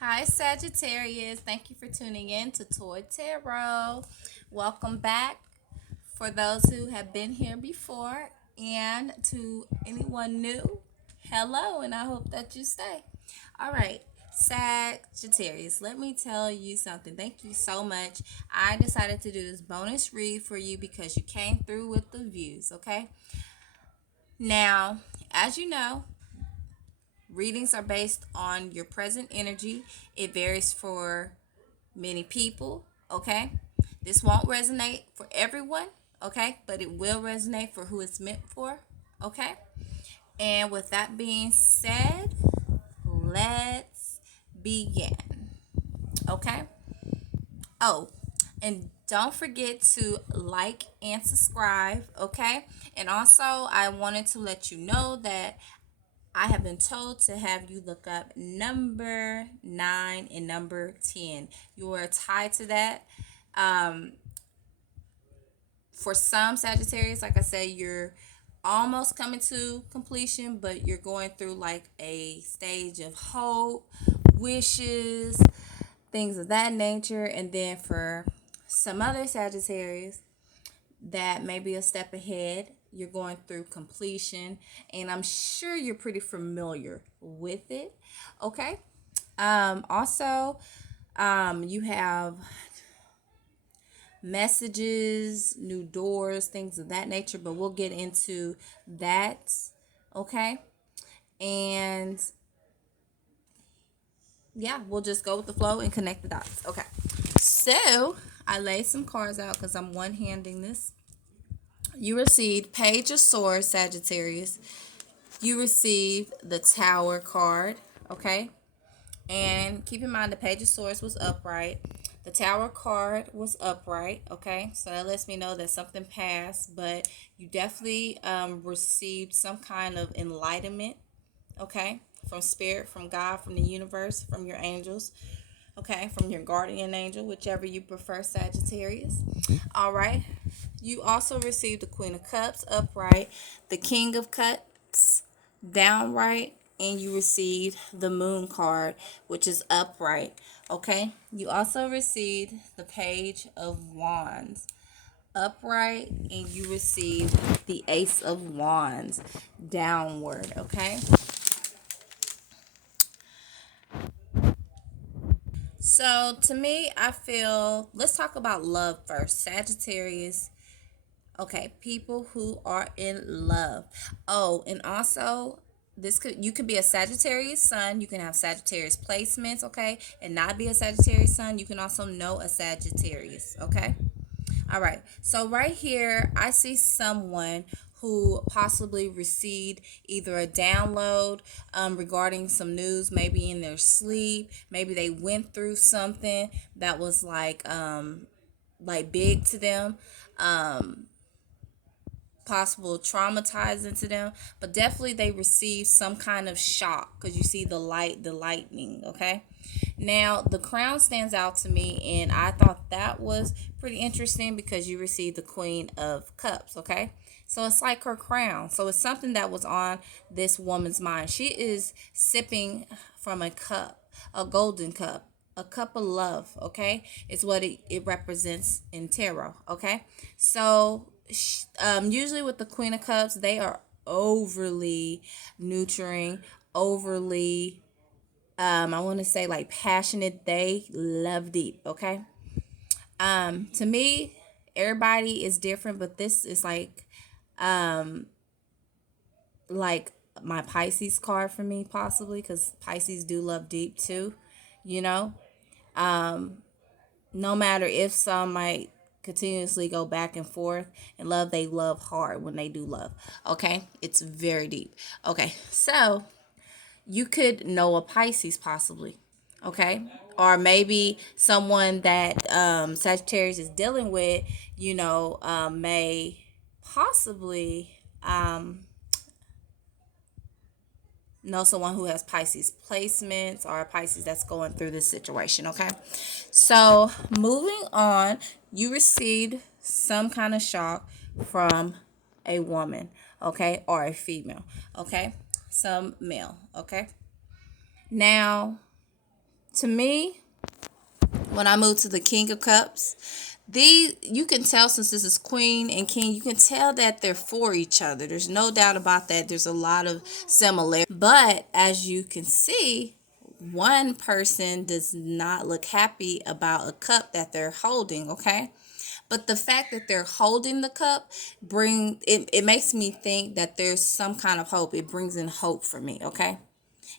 Hi, Sagittarius. Thank you for tuning in to Toy Tarot. Welcome back for those who have been here before, and to anyone new, hello, and I hope that you stay. All right, Sagittarius, let me tell you something. Thank you so much. I decided to do this bonus read for you because you came through with the views, okay? Now, as you know, readings are based on your present energy. It varies for many people, okay? This won't resonate for everyone, okay? But it will resonate for who it's meant for, okay? And with that being said, let's begin, okay? Oh, and don't forget to like and subscribe, okay? And also, I wanted to let you know that I have been told to have you look up number 9 and number 10. You are tied to that. Um, for some Sagittarius, like I said, you're almost coming to completion, but you're going through like a stage of hope, wishes, things of that nature. And then for some other Sagittarius, that may be a step ahead. You're going through completion, and I'm sure you're pretty familiar with it. Okay. Also, you have messages, new doors, things of that nature, but we'll get into that. Okay. And yeah, we'll just go with the flow and connect the dots. Okay. So I laid some cards out because I'm one handing this. You received Page of Swords, Sagittarius. You received the Tower card, okay? And keep in mind the Page of Swords was upright. The Tower card was upright, okay? So that lets me know that something passed, but you definitely received some kind of enlightenment, okay? From Spirit, from God, from the universe, from your angels, okay? From your guardian angel, whichever you prefer, Sagittarius. All right. You also received the Queen of Cups upright, the King of Cups downright, and you received the Moon card, which is upright. Okay. You also received the Page of Wands upright, and you received the Ace of Wands downward. Okay. So to me, I feel, let's talk about love first. Sagittarius. Okay, people who are in love. Oh, and also you could be a Sagittarius sun. You can have Sagittarius placements, okay, and not be a Sagittarius sun. You can also know a Sagittarius, okay. All right. So right here, I see someone who possibly received either a download regarding some news, maybe in their sleep. Maybe they went through something that was like big to them. Um, Possible traumatizing to them, but definitely they receive some kind of shock because you see the lightning. Okay, now the crown stands out to me, and I thought that was pretty interesting because you received the Queen of Cups. Okay, so it's like her crown, so it's something that was on this woman's mind. She is sipping from a cup, a golden cup, a cup of love. Okay, it's what it represents in tarot. Okay, so usually with the Queen of Cups, they are overly nurturing, overly, I want to say like passionate. They love deep. Okay. To me, everybody is different, but this is um, like my Pisces card for me, possibly because Pisces do love deep too. You know, no matter if some might continuously go back and forth and love, they love hard when they do love. Okay, it's very deep. Okay, so you could know a Pisces possibly. Okay, or maybe someone that Sagittarius is dealing with, may possibly know someone who has Pisces placements or a Pisces that's going through this situation. Okay, so moving on, you received some kind of shock from a woman, okay, or a female, okay, some male, okay. Now, to me, when I move to the King of Cups, these, you can tell, since this is Queen and King, you can tell that they're for each other. There's no doubt about that. There's a lot of similarity. But as you can see, one person does not look happy about a cup that they're holding, okay? But the fact that they're holding the cup it makes me think that there's some kind of hope. It brings in hope for me, okay?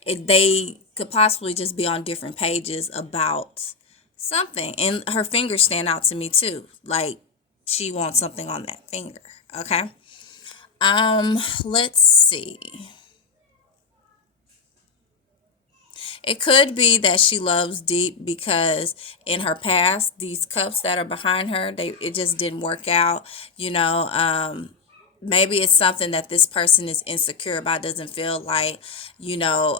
They could possibly just be on different pages about something. And her fingers stand out to me too. Like she wants something on that finger. Okay. Let's see. It could be that she loves deep because in her past, these cups that are behind her, it just didn't work out. You know, maybe it's something that this person is insecure about, doesn't feel like, you know,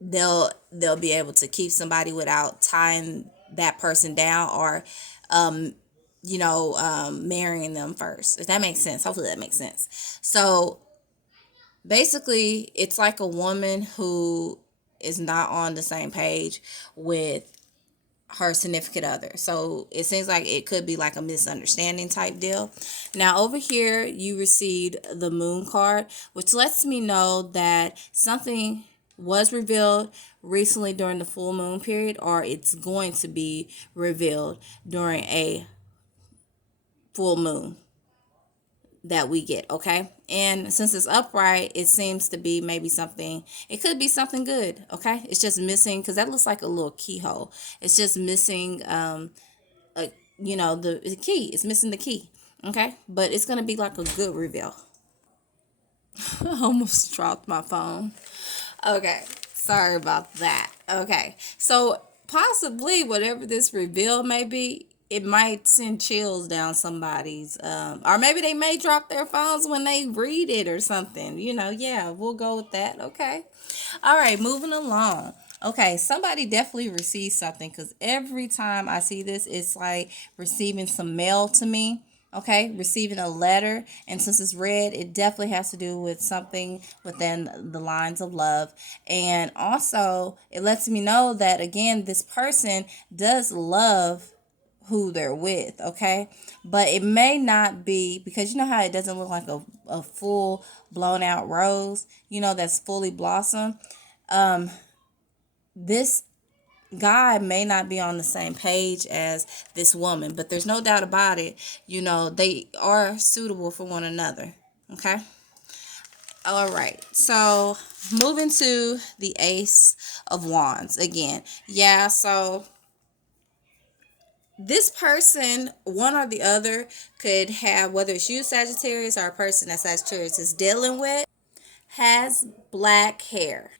they'll be able to keep somebody without tying that person down, or um marrying them first, if that makes sense. Hopefully that makes sense. So basically it's like a woman who is not on the same page with her significant other. So it seems like it could be like a misunderstanding type deal. Now over here you received the Moon card, which lets me know that something was revealed recently during the full moon period, or it's going to be revealed during a full moon that we get, okay? And since it's upright, it seems to be maybe something, it could be something good, okay? It's just missing, because that looks like a little keyhole. It's just missing, the key. It's missing the key, okay? But it's going to be like a good reveal. I almost dropped my phone. Okay, sorry about that. Okay, so possibly whatever this reveal may be, it might send chills down somebody's, or maybe they may drop their phones when they read it or something. Yeah, we'll go with that. Okay, all right, moving along. Okay, somebody definitely received something, because every time I see this, it's like receiving some mail to me. Okay, receiving a letter. And since it's red, it definitely has to do with something within the lines of love. And also, it lets me know that, again, this person does love who they're with, okay? But it may not be, because you know how it doesn't look like a full blown out rose, that's fully blossomed. This guy may not be on the same page as this woman, but there's no doubt about it. They are suitable for one another. Okay. All right. So moving to the Ace of Wands again. Yeah. So this person, one or the other, could have, whether it's you, Sagittarius, or a person that Sagittarius is dealing with, has black hair.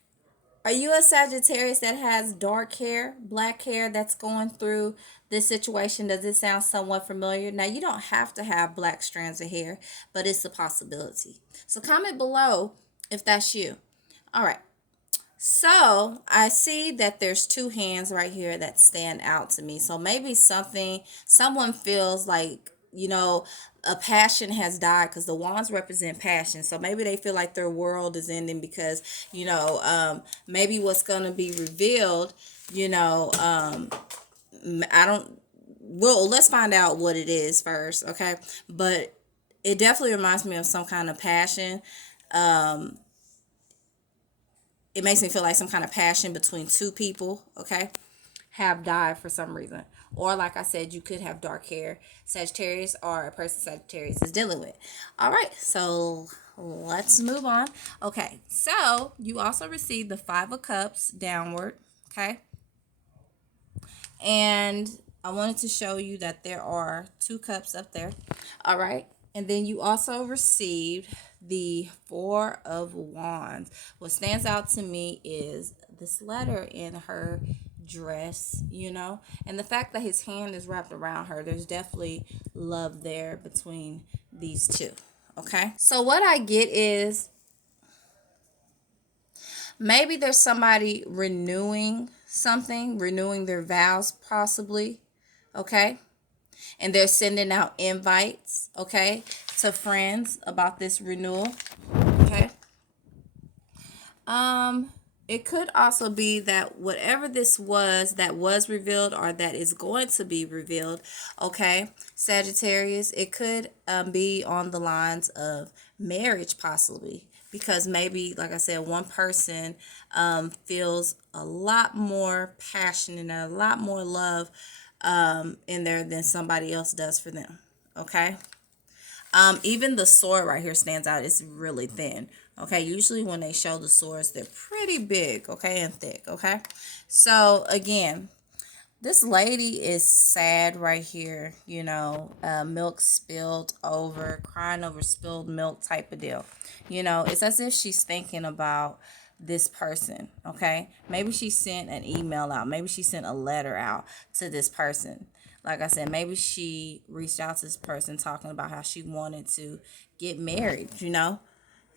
Are you a Sagittarius that has dark hair, black hair, that's going through this situation? Does it sound somewhat familiar? Now, you don't have to have black strands of hair, but it's a possibility. So comment below if that's you. All right. So I see that there's two hands right here that stand out to me. So maybe someone feels like, a passion has died, because the wands represent passion. So maybe they feel like their world is ending because, maybe what's going to be revealed, I don't, well, let's find out what it is first. Okay. But it definitely reminds me of some kind of passion. It makes me feel like some kind of passion between two people, okay, have died for some reason. Or like I said, you could have dark hair, Sagittarius, or a person Sagittarius is dealing with. All right, so let's move on. Okay, so you also received the Five of Cups downward, okay? And I wanted to show you that there are two cups up there. All right. And then you also received the Four of Wands. What stands out to me is this letter in her dress, and the fact that his hand is wrapped around her. There's definitely love there between these two. Okay. So what I get is maybe there's somebody renewing something, renewing their vows possibly, okay? And they're sending out invites, okay, to friends about this renewal, okay? It could also be that whatever this was that was revealed or that is going to be revealed, okay, Sagittarius, it could be on the lines of marriage, possibly. Because maybe, like I said, one person feels a lot more passion and a lot more love in there than somebody else does for them. Okay. Even the sword right here stands out. It's really thin. Okay, usually when they show the swords, they're pretty big, okay, and thick, okay? So, again, this lady is sad right here, milk spilled over, crying over spilled milk type of deal. It's as if she's thinking about this person, okay? Maybe she sent an email out, maybe she sent a letter out to this person. Like I said, maybe she reached out to this person talking about how she wanted to get married.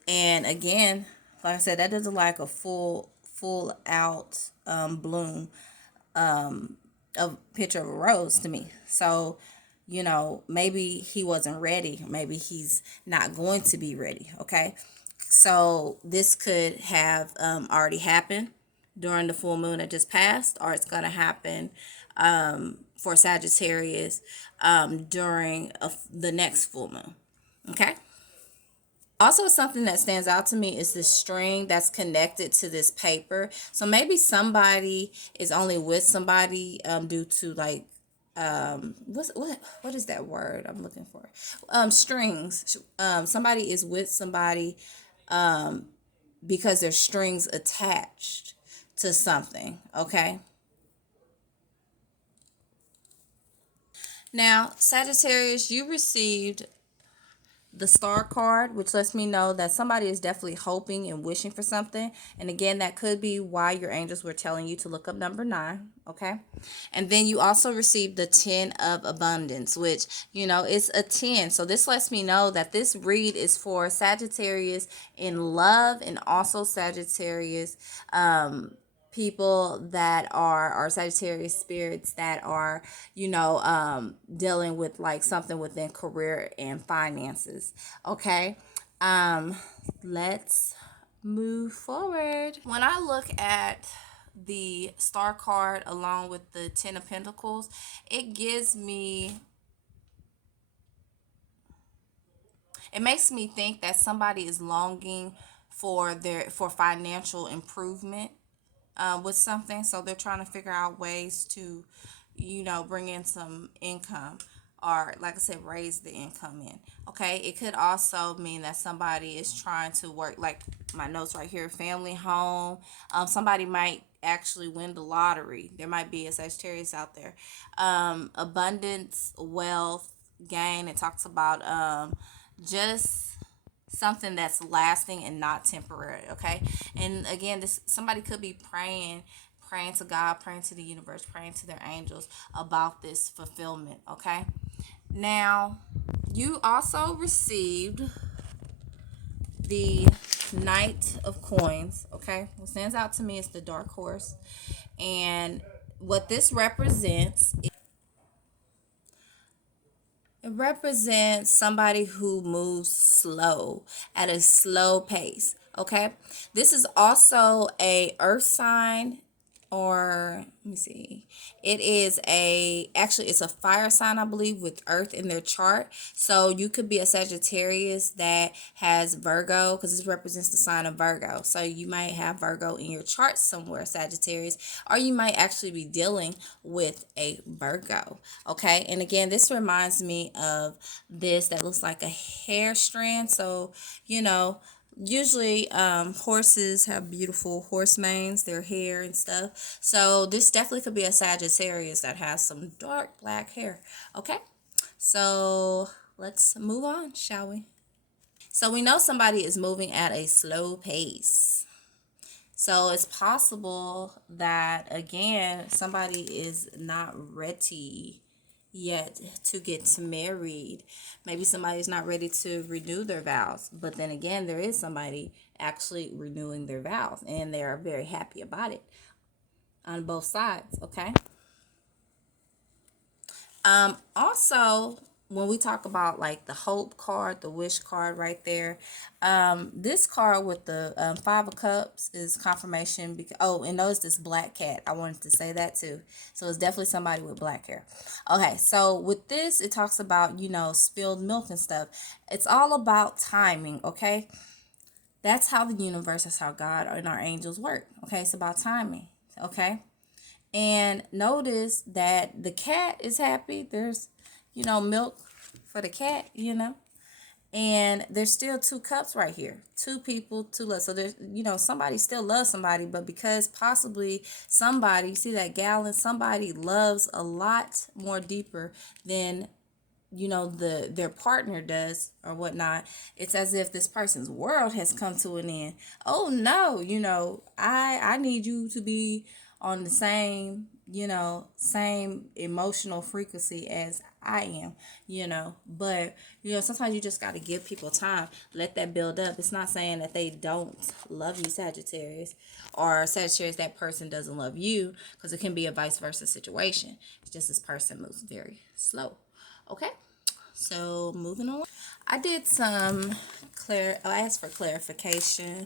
And again, like I said, that doesn't like a full out bloom a picture of a rose to me. So, maybe he wasn't ready. Maybe he's not going to be ready. Okay. So this could have already happened during the full moon that just passed, or it's going to happen for Sagittarius during the next full moon. Okay. Also, something that stands out to me is this string that's connected to this paper. So maybe somebody is only with somebody due to like what is that word I'm looking for? Strings. Somebody is with somebody because there's strings attached to something. Okay. Now, Sagittarius, you received the star card, which lets me know that somebody is definitely hoping and wishing for something. And again, that could be why your angels were telling you to look up number 9. Okay. And then you also received the 10 of abundance, which, is a 10. So this lets me know that this read is for Sagittarius in love, and also Sagittarius people that are Sagittarius spirits that are, dealing with like something within career and finances. Okay. Let's move forward. When I look at the star card along with the 10 of pentacles, it makes me think that somebody is longing for financial improvement with something. So they're trying to figure out ways to, bring in some income, or, like I said, raise the income in. Okay. It could also mean that somebody is trying to work, like my notes right here, family home. Somebody might actually win the lottery. There might be a Sagittarius out there. Abundance, wealth, gain. It talks about just something that's lasting and not temporary. Okay. And again, this somebody could be praying to God, praying to the universe, praying to their angels about this fulfillment. Okay. Now, you also received the Knight of Coins. Okay. What stands out to me is the Dark Horse. And what this represents, it represents somebody who moves slow, at a slow pace. Okay. This is also a earth sign, or let me see. It's a fire sign, I believe, with earth in their chart. So you could be a Sagittarius that has Virgo, because this represents the sign of Virgo. So you might have Virgo in your chart somewhere, Sagittarius, or you might actually be dealing with a Virgo. Okay. And again, this reminds me of this that looks like a hair strand. So, usually horses have beautiful horse manes, their hair and stuff. So this definitely could be a Sagittarius that has some dark black hair. Okay. So let's move on, shall we? So we know somebody is moving at a slow pace. So it's possible that, again, somebody is not ready yet to get married. Maybe somebody's not ready to renew their vows. But then again, there is somebody actually renewing their vows, and they are very happy about it on both sides. Okay. Also, when we talk about like the hope card, the wish card right there, this card with the 5 of cups is confirmation. Because, oh, and notice this black cat, I wanted to say that too. So it's definitely somebody with black hair. Okay, so with this it talks about, spilled milk and stuff. It's all about timing. Okay, that's how the universe, that's how God and our angels work. Okay, it's about timing. Okay, and notice that the cat is happy. There's, milk for the cat, and there's still 2 cups right here. 2 people, 2 love. So there's, somebody still loves somebody, but because possibly somebody, see that gallon, somebody loves a lot more deeper than, their partner does or whatnot. It's as if this person's world has come to an end. Oh no, I need you to be on the same emotional frequency as I am, but sometimes you just got to give people time, let that build up. It's not saying that they don't love you, Sagittarius, or Sagittarius, that person doesn't love you, because it can be a vice versa situation. It's just this person moves very slow. Okay, so moving on. I did some I asked for clarification.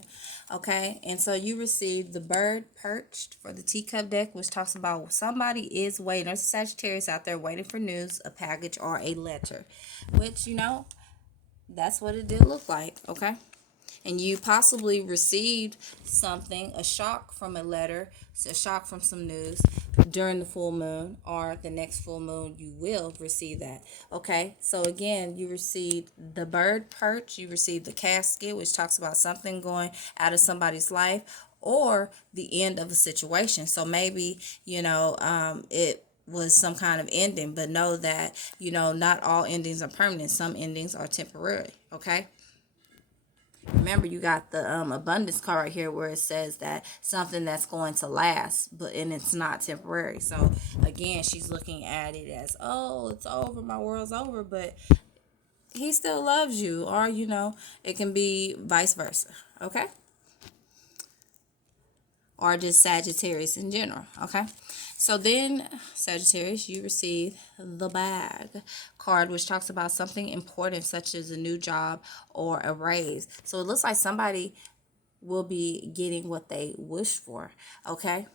Okay, and so you received the bird perched for the teacup deck, which talks about somebody is waiting. There's a Sagittarius out there waiting for news, a package, or a letter, which, that's what it did look like. Okay, and you possibly received something, a shock from a letter, a shock from some news during the full moon, or the next full moon you will receive that. Okay, so again, you received the bird perch, you received the casket, which talks about something going out of somebody's life, or the end of a situation. So maybe, it was some kind of ending, but know that, not all endings are permanent. Some endings are temporary. Okay, remember, you got the abundance card right here, where it says that something that's going to last, and it's not temporary. So again, she's looking at it as, oh, it's over, my world's over, but he still loves you, or it can be vice versa. Okay, or just Sagittarius in general. Okay, so then Sagittarius, you receive the bag card, which talks about something important, such as a new job or a raise. So it looks like somebody will be getting what they wish for. Okay,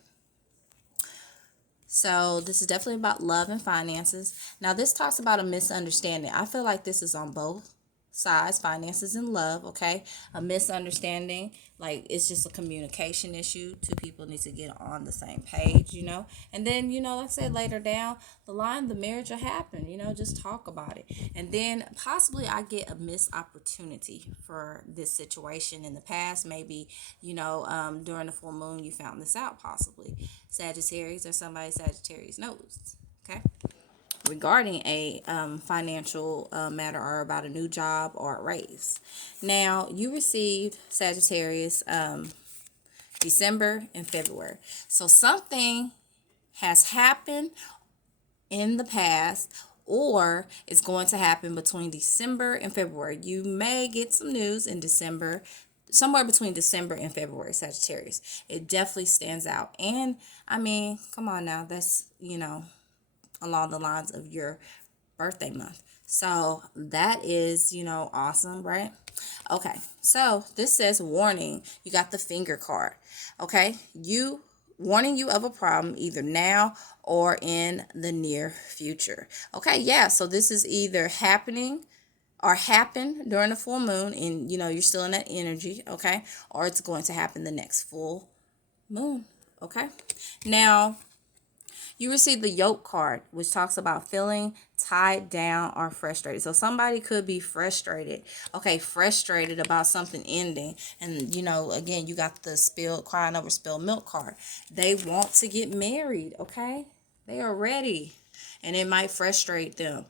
so this is definitely about love and finances. Now this talks about a misunderstanding. I feel like this is on both sides, finances and love. Okay, a misunderstanding, like it's just a communication issue. 2 people need to get on the same page, and then, like I said, later down the line, the marriage will happen. Just talk about it, and then possibly I get a missed opportunity for this situation in the past. Maybe, during the full moon you found this out, possibly Sagittarius, or somebody Sagittarius knows. Okay, regarding a financial matter, or about a new job or a raise. Now, you received, Sagittarius, December and February. So something has happened in the past, or it's going to happen between December and February. You may get some news in December, somewhere between December and February, Sagittarius. It definitely stands out. And I mean, come on now, that's, along the lines of your birthday month. So that is, awesome, right? Okay, so this says warning. You got the finger card. Okay, you warning you of a problem either now or in the near future. Okay, yeah, so this is either happening or happen during the full moon, and you're still in that energy. Okay, or it's going to happen the next full moon. Okay, now you receive the yoke card, which talks about feeling tied down or frustrated. So somebody could be frustrated. Okay, frustrated about something ending. And, again, you got the crying over spilled milk card. They want to get married, okay? They are ready. And it might frustrate them.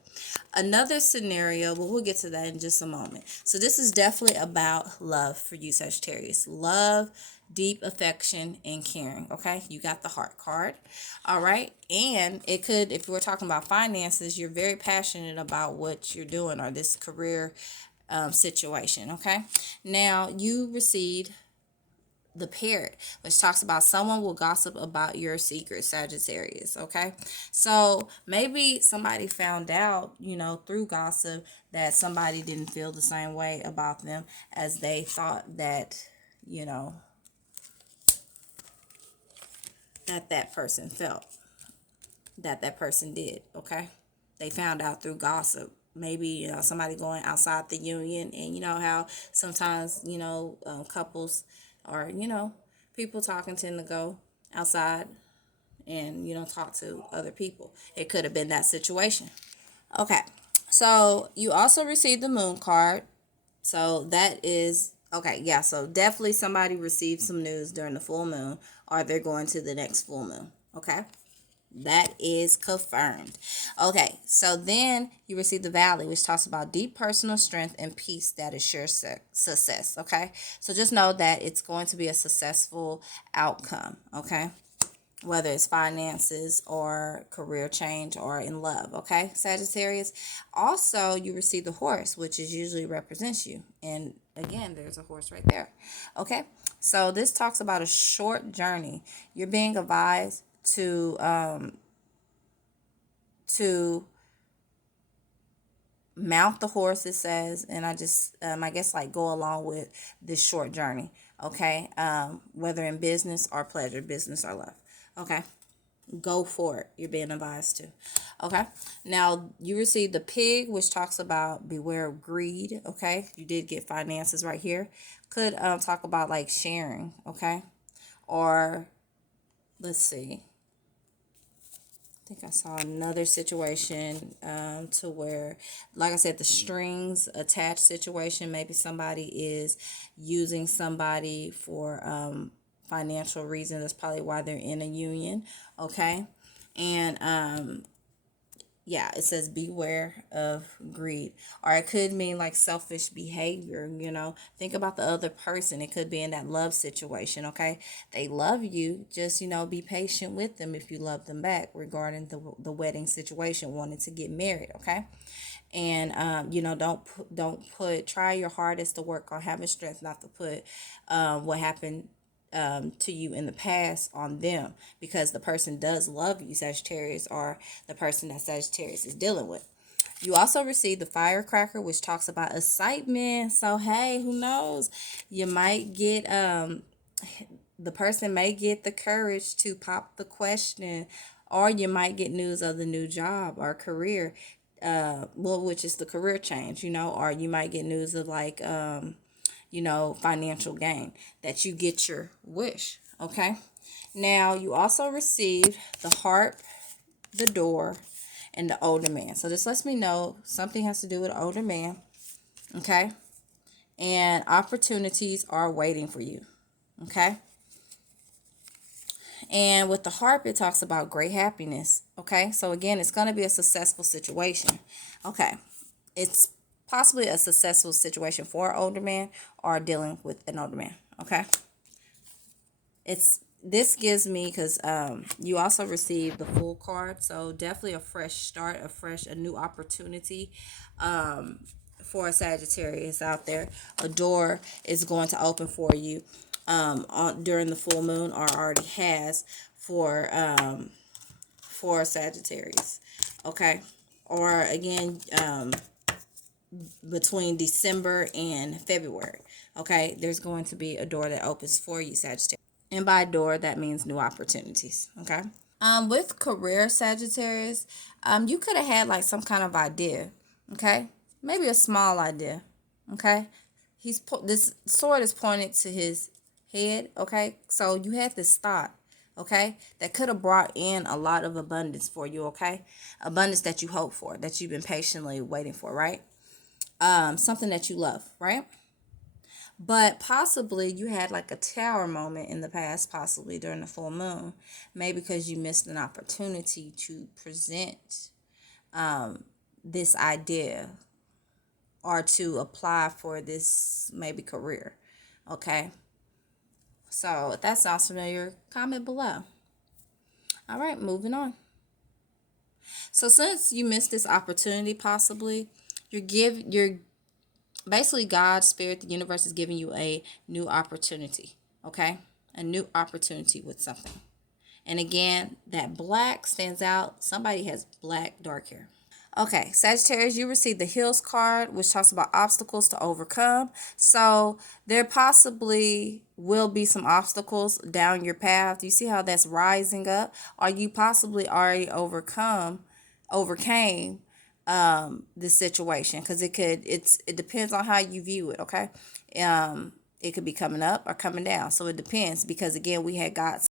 Another scenario, but we'll get to that in just a moment. So this is definitely about love for you, Sagittarius. Love, deep affection, and caring. Okay, you got the heart card. All right, and it could, if we're talking about finances, you're very passionate about what you're doing, or this career situation. Okay, now you received the parrot, which talks about someone will gossip about your secret, Sagittarius. Okay, so maybe somebody found out, through gossip, that somebody didn't feel the same way about them as they thought that, you know, that person felt, that person did. Okay, they found out through gossip. Maybe, somebody going outside the union, and you know how sometimes, couples or, people talking tend to go outside and, talk to other people. It could have been that situation. Okay, so you also received the moon card. So that is okay. Yeah, so definitely somebody received some news during the full moon, or they're going to the next full moon. Okay, that is confirmed. Okay, so then you receive the valley, which talks about deep personal strength and peace that assures success. Okay, so just know that it's going to be a successful outcome. Okay, whether it's finances or career change or in love. Okay, Sagittarius. Also, you receive the horse, which is usually represents you. And again, there's a horse right there. Okay, so this talks about a short journey. You're being advised to mount the horse, it says, and I guess like go along with this short journey. Okay, whether in business or pleasure, business or love. Okay, go for it. You're being advised to. Okay, now you receive the pig, which talks about beware of greed. Okay, you did get finances right here. Could talk about like sharing. Okay, or let's see. I think I saw another situation to where, like I said, the strings attached situation. Maybe somebody is using somebody for financial reasons. That's probably why they're in a union. Okay, and yeah, it says beware of greed. Or it could mean like selfish behavior, Think about the other person. It could be in that love situation, okay? They love you. Just, be patient with them if you love them back regarding the wedding situation, wanting to get married, okay? And don't try your hardest to work on having strength not to put what happened to you in the past on them, because the person does love you, Sagittarius, or the person that Sagittarius is dealing with. You also receive the firecracker, which talks about excitement. So hey, who knows? You might get the person may get the courage to pop the question, or you might get news of the new job or career, which is the career change, or you might get news of like financial gain, that you get your wish. Okay. Now you also received the harp, the door, and the older man. So this lets me know something has to do with an older man. Okay. And opportunities are waiting for you. Okay. And with the harp, it talks about great happiness. Okay. So again, it's going to be a successful situation. Okay. It's possibly a successful situation for an older man or dealing with an older man. Okay. This gives me, because you also receive the full card, so definitely a fresh start, a new opportunity for a Sagittarius out there. A door is going to open for you during the full moon, or already has for Sagittarius. Okay, or again between December and February. Okay, there's going to be a door that opens for you, Sagittarius. And by door, that means new opportunities. Okay. With career, Sagittarius, you could have had like some kind of idea. Okay, maybe a small idea. Okay, this sword is pointed to his head. Okay, so you had this thought. Okay, that could have brought in a lot of abundance for you. Okay, abundance that you hope for, that you've been patiently waiting for. Right. Something that you love. Right. But possibly you had like a tower moment in the past, possibly during the full moon, maybe because you missed an opportunity to present this idea or to apply for this maybe career. Okay. So if that sounds familiar, comment below. All right, moving on. So since you missed this opportunity, possibly you're basically, God, Spirit, the universe is giving you a new opportunity. Okay? A new opportunity with something. And again, that black stands out. Somebody has black dark hair. Okay, Sagittarius, you received the Hills card, which talks about obstacles to overcome. So there possibly will be some obstacles down your path. You see how that's rising up? Or you possibly already overcame this situation, because it depends on how you view it. Okay, it could be coming up or coming down, so it depends, because again we had got